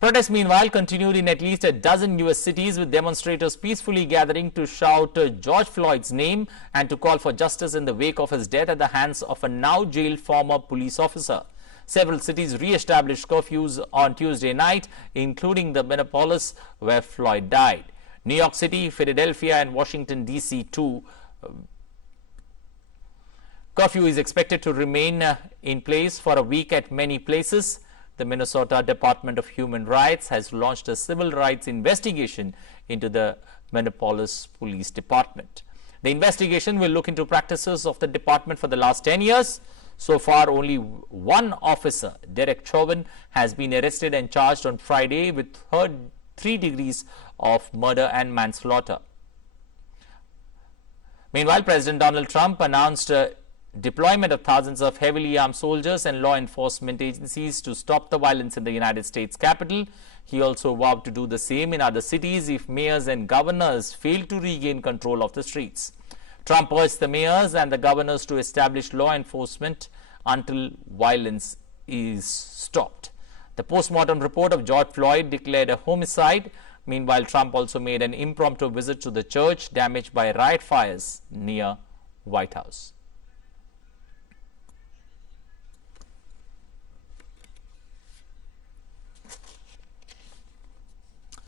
Protests, meanwhile, continued in at least a dozen U.S. cities, with demonstrators peacefully gathering to shout George Floyd's name and to call for justice in the wake of his death at the hands of a now-jailed former police officer. Several cities re-established curfews on Tuesday night, including the Minneapolis, where Floyd died. New York City, Philadelphia, and Washington, D.C. too. Curfew is expected to remain in place for a week at many places. The Minnesota Department of Human Rights has launched a civil rights investigation into the Minneapolis Police Department. The investigation will look into practices of the department for the last 10 years. So far, only one officer, Derek Chauvin, has been arrested and charged on Friday with 3 degrees of murder and manslaughter. Meanwhile, President Donald Trump announced deployment of thousands of heavily armed soldiers and law enforcement agencies to stop the violence in the United States Capitol. He also vowed to do the same in other cities if mayors and governors fail to regain control of the streets. Trump urged the mayors and the governors to establish law enforcement until violence is stopped. The post-mortem report of George Floyd declared a homicide. Meanwhile, Trump also made an impromptu visit to the church damaged by riot fires near White House.